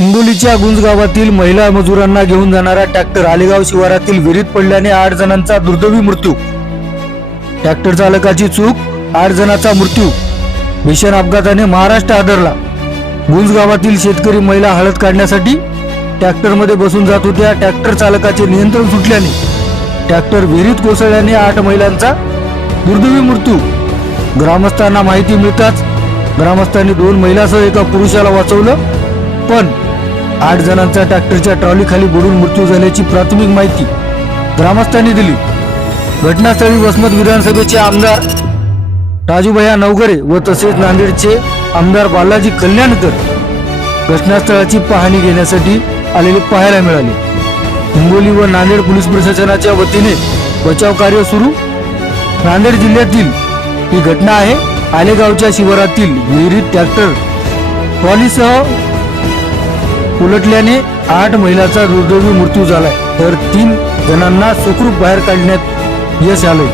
हिंगोलीच्या गुंज गावातील महिला मजुरांना घेऊन जाणारा ट्रॅक्टर आलेगाव शिवारातील विहिरीत पडल्याने 8 जणांचा दुर्दैवी मृत्यू। ट्रॅक्टर चालकाची चूक, 8 जणांचा मृत्यू। भीषण अपघाताने महाराष्ट्र हादरला। गुंज गावातील शेतकरी महिला हळद काढण्यासाठी ट्रॅक्टरमध्ये बसून जात होत्या। ट्रॅक्टर चालकाचे नियंत्रण सुटल्याने ट्रॅक्टर विहिरीत कोसळल्याने 8 महिलांचा दुर्दैवी मृत्यू। ग्रामस्थांना माहिती मिळताच ग्रामस्थांनी 2 महिलांसह एका पुरुषाला वाचवलं, पण 8 जणांचा ट्रॅक्टरच्या ट्रॉली खाली बुडून मृत्यू झाल्याची प्राथमिक माहिती ग्रामस्थांनी दिली। घटनास्थळी वसमत विधानसभेचे आमदार राजूभैया नवघरे व तसेच नांदेडचे आमदार बालाजी कल्याणकर घटनास्थळाची पाहणी घेण्यासाठी आलेले पाहायला मिळाले। हिंगोली व नांदेड पोलीस प्रशासनाच्या वतीने बचाव कार्य सुरू। नांदेड जिल्ह्यातील ही घटना आहे। आलेगावच्या शिवारातील विहिरीत ट्रॅक्टर ट्रॉलीसह उलटल्याने 8 महिलांचा दुर्दैवी मृत्यू झालाय, तर 3 जणांना सुखरूप बाहेर काढण्यात यश आले।